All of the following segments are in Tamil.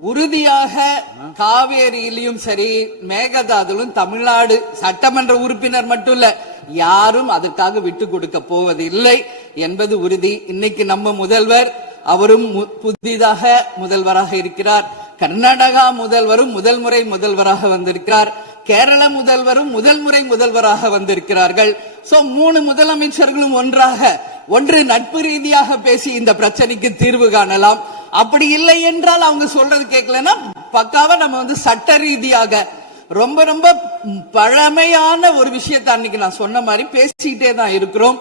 உறுதியாக காவேரியிலும் சரி மேகதாதுலும் தமிழ்நாடு சட்டமன்ற உறுப்பினர் மட்டும் இல்ல, யாரும் அதற்காக விட்டு கொடுக்க போவதில்லை என்பது உறுதி. இன்னைக்கு நம்ம முதல்வர் அவரும் புதிதாக முதல்வராக இருக்கிறார். கர்நாடகா முதல்வரும் முதல் முறை முதல்வராக வந்திருக்கிறார். கேரள முதல்வரும் முதல் முறை முதல்வராக வந்திருக்கிறார்கள். சோ 3 முதலமைச்சர்களும் ஒன்று நட்பு ரீதியாக பேசி இந்த பிரச்சனைக்கு தீர்வு காணலாம். அப்படி இல்லை என்றால் அவங்க சொல்றது கேட்கலன்னா பக்காவா நம்ம சட்ட ரீதியாக ரொம்ப ரொம்ப பழமையான ஒரு விஷயத்தை அன்னைக்கு நான் சொன்ன மாதிரி பேசிக்கிட்டே தான் இருக்கிறோம்.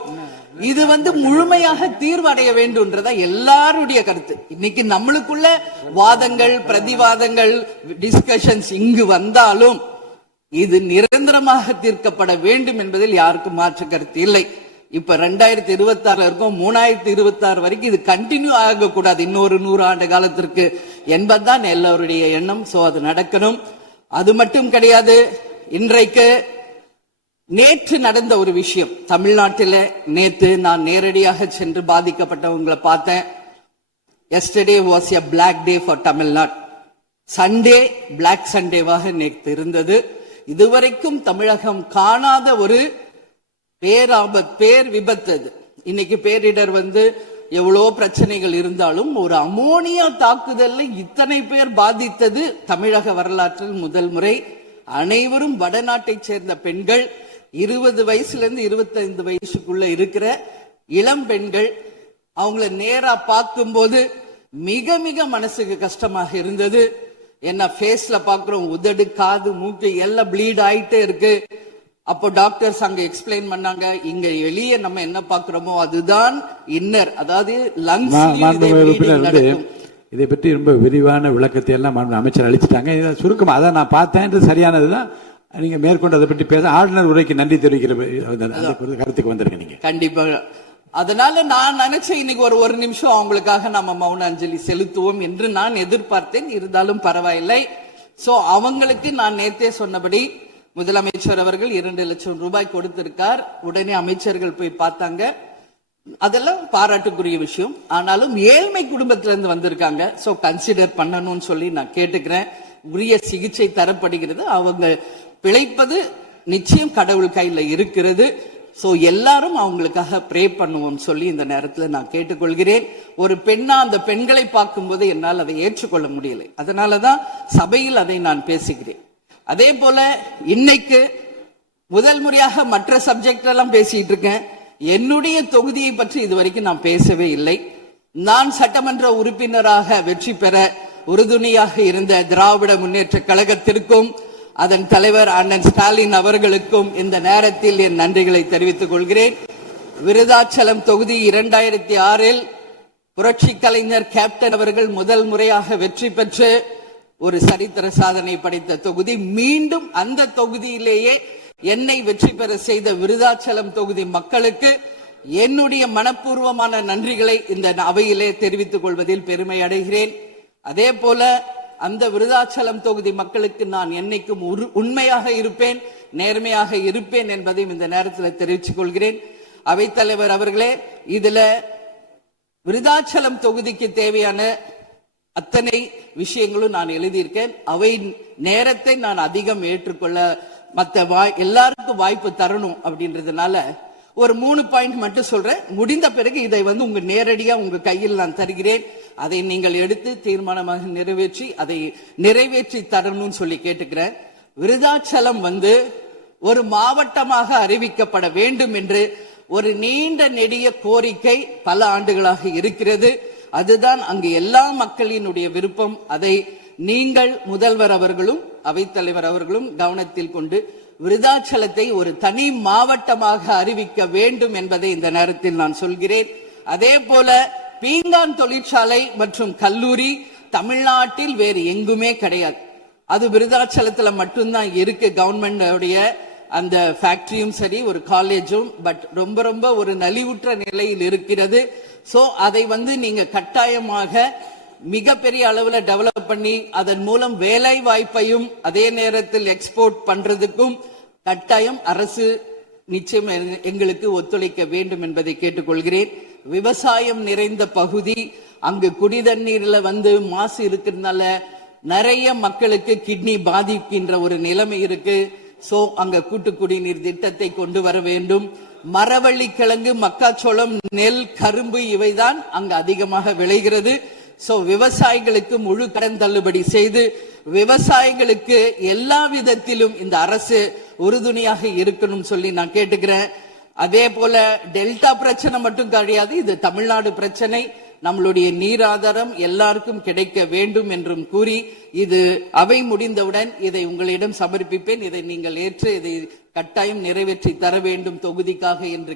இது முழுமையாக தீர்வடைய வேண்டும்ன்றதா எல்லாருடைய கருத்து. இன்னைக்கு நம்மளுக்குள்ள வாதங்கள் பிரதிவாதங்கள் டிஸ்கஷன்ஸ் இங்கு வந்தாலும் இது நிரந்தரமாக தீர்க்கப்பட வேண்டும் என்பதில் யாருக்கும் மாற்று கருத்து இல்லை. இப்ப 2026 இருக்கும், 2026 வரைக்கும் இது கண்டினியூ ஆகக்கூடாது, இன்னொரு 100 ஆண்டு காலத்திற்கு என்பதுதான் எல்லோருடைய எண்ணம். சோ அது நடக்கணும். அது மட்டும் கிடையாது, இன்றைக்கு நேற்று நடந்த ஒரு விஷயம் தமிழ்நாட்டில். நேற்று நான் நேரடியாக சென்று பாதிக்கப்பட்டவங்களை பார்த்தேன். Yesterday was a black day for Tamil Nadu. Sunday black சண்டேவாக நேற்று இருந்தது. இதுவரைக்கும் தமிழகம் காணாத ஒரு பேர் விபத்து. இன்னைக்கு பேரிடர் எவ்வளோ பிரச்சனைகள் இருந்தாலும் ஒரு அமோனியா தாக்குதல்ல இத்தனை பேர் பாதித்தது தமிழக வரலாற்றில் முதல் முறை. அனைவரும் வடநாட்டை சேர்ந்த பெண்கள், 20 வயசுல இருந்து 25 வயசுக்குள்ள இருக்கிற இளம் பெண்கள். அவங்கள நேரா பார்க்கும்போது மிக மிக மனசுக்கு கஷ்டமாக இருந்தது. என்ன ஃபேஸ்ல பாக்குறோம், உதடு காது மூக்கு எல்லாம் ப்ளீட் ஆயிட்டே இருக்கு. அப்போ டாக்டர்ஸ் அங்க எக்ஸ்பிளைன் பண்ணாங்க, இங்க எளிய நம்ம என்ன பாக்குறோமோ அதுதான் இன்னர், அதாவது லங்ஸ். இதை பற்றி ரொம்ப விரிவான விளக்கத்தை எல்லாம் அமைச்சர் அளிச்சுட்டாங்க. சுருக்கமா அதான் நான் பார்த்தேன், சரியானதுதான். நீங்க மேற்கொண்டு அதை பற்றி பேச ஆளுநர் உரைக்கு நன்றி தெரிவிக்கிற கருத்துக்கு வந்திருக்கீங்க நீங்க. கண்டிப்பா. அதனால நான் நினைச்சேன் இன்னைக்கு ஒரு நிமிஷம் அவங்களுக்காக நம்ம மௌன அஞ்சலி செலுத்துவோம் என்று நான் எதிர்பார்த்தேன். இருந்தாலும் பரவாயில்லை. சோ அவங்களுக்கு நான் நேத்தே சொன்னபடி முதலமைச்சர் அவர்கள் 2 லட்சம் ரூபாய் கொடுத்திருக்கார். உடனே அமைச்சர்கள் போய் பார்த்தாங்க. அதெல்லாம் பாராட்டுக்குரிய விஷயம். ஆனாலும் ஏழ்மை குடும்பத்திலிருந்து வந்திருக்காங்க. சோ கன்சிடர் பண்ணணும்னு சொல்லி நான் கேட்டுக்கிறேன். உரிய சிகிச்சை தரப்படுகிறது. அவங்க பிழைப்பது நிச்சயம் கடவுள் கையில இருக்கிறது. சோ எல்லாரும் அவங்களுக்காக ப்ரே பண்ணுவோம் சொல்லி இந்த நேரத்தில் நான் கேட்டுக்கொள்கிறேன். ஒரு பெண்ணா அந்த பெண்களை பார்க்கும்போது என்னால் அதை ஏற்றுக்கொள்ள முடியலை. அதனாலதான் சபையில் அதை நான் பேசுகிறேன். அதே போல இன்னைக்கு முதல் முறையாக மற்ற சப்ஜெக்ட் எல்லாம் பேசிட்டு இருக்கேன். என்னுடைய தொகுதியை பற்றி இதுவரைக்கும் நான் பேசவே இல்லை. நான் சட்டமன்ற உறுப்பினராக வெற்றி பெற உறுதுணையாக இருந்த திராவிட முன்னேற்ற கழகத்திற்கும் அதன் தலைவர் அண்ணன் ஸ்டாலின் அவர்களுக்கும் இந்த நேரத்தில் என் நன்றிகளை தெரிவித்துக் கொள்கிறேன். விருதாச்சலம் தொகுதி 2006 புரட்சி கலைஞர் கேப்டன் அவர்கள் முதல் முறையாக வெற்றி பெற்று ஒரு சரித்திர சாதனை படைத்த தொகுதி. மீண்டும் அந்த தொகுதியிலேயே என்னை வெற்றி பெற செய்த விருதாச்சலம் தொகுதி மக்களுக்கு என்னுடைய மனப்பூர்வமான நன்றிகளை இந்த அவையிலே தெரிவித்துக் கொள்வதில் பெருமை அடைகிறேன். அதே போல அந்த விருதாச்சலம் தொகுதி மக்களுக்கு நான் என்னைக்கும் உண்மையாக இருப்பேன், நேர்மையாக இருப்பேன் என்பதையும் இந்த நேரத்தில் தெரிவித்துக் கொள்கிறேன். அவைத்தலைவர் அவர்களே, இதுல விருதாச்சலம் தொகுதிக்கு தேவையான அத்தனை விஷயங்களும் நான் எழுதியிருக்கேன். அவை நேரத்தை நான் அதிகம் ஏற்றுக்கொள்ள எல்லாருக்கும் வாய்ப்பு தரணும் அப்படின்றதுனால ஒரு 3 பாயிண்ட் மட்டும் சொல்றேன். முடிந்த பிறகு இதை உங்க நேரடியா உங்க கையில் நான் தருகிறேன். அதை நீங்கள் எடுத்து தீர்மானமாக நிறைவேற்றி அதை நிறைவேற்றி தரணும்னு சொல்லி கேட்டுக்கிறேன். விருதாச்சலம் ஒரு மாவட்டமாக அறிவிக்கப்பட வேண்டும் என்று ஒரு நீண்ட நெடிய கோரிக்கை பல ஆண்டுகளாக இருக்கிறது. அதுதான் அங்கு எல்லா மக்களினுடைய விருப்பம். அதை நீங்கள் முதல்வர் அவர்களும் அவைத்தலைவர் அவர்களும் கவனத்தில் கொண்டு விருதாச்சலத்தை ஒரு தனி மாவட்டமாக அறிவிக்க வேண்டும் என்பதை இந்த நேரத்தில் நான் சொல்கிறேன். அதே போல பீங்கான் தொழிற்சாலை மற்றும் கல்லூரி தமிழ்நாட்டில் வேறு எங்குமே கிடையாது. அது விருதாச்சலத்துல மட்டும்தான் இருக்கு. கவர்மெண்ட் அந்த ஃபேக்டரியும் சரி ஒரு காலேஜும் பட் ரொம்ப ரொம்ப ஒரு நலிவுற்ற நிலையில் இருக்கிறது. சோ அதை நீங்க கட்டாயமாக மிகப்பெரிய அளவுல டெவலப் பண்ணி அதன் மூலம் வேலை வாய்ப்பையும் அதே நேரத்தில் எக்ஸ்போர்ட் பண்றதுக்கும் கட்டாயம் அரசு நிச்சயம் எங்களுக்கு ஒத்துழைக்க வேண்டும் என்பதை கேட்டுக்கொள்கிறேன். விவசாயம் நிறைந்த பகுதி, அங்கு குடிதண்ணீர்ல மாசு இருக்கிறதுனால நிறைய மக்களுக்கு கிட்னி பாதிக்கின்ற ஒரு நிலைமை இருக்கு. சோ அங்க கூட்டு குடிநீர் திட்டத்தை கொண்டு வர வேண்டும். மரவள்ளி கிழங்கு, மக்காச்சோளம், நெல், கரும்பு இவைதான் அங்க அதிகமாக விளைகிறது. சோ விவசாயிகளுக்கு முழு கடன் தள்ளுபடி செய்து விவசாயிகளுக்கு எல்லா விதத்திலும் இந்த அரசு உறுதுணையாக இருக்கணும் சொல்லி நான் கேட்டுக்கிறேன். அதே போல டெல்டா பிரச்சனை மட்டும் கிடையாது, இது தமிழ்நாடு பிரச்சனை. நம்மளுடைய நீர் ஆதாரம் எல்லாருக்கும் கிடைக்க வேண்டும் என்றும் கூறி, இது அவை முடிந்தவுடன் இதை உங்களிடம் சமர்ப்பிப்பேன். இதை நீங்கள் ஏற்று இதை கட்டாயம் நிறைவேற்றி தர வேண்டும் தொகுதிக்காக என்று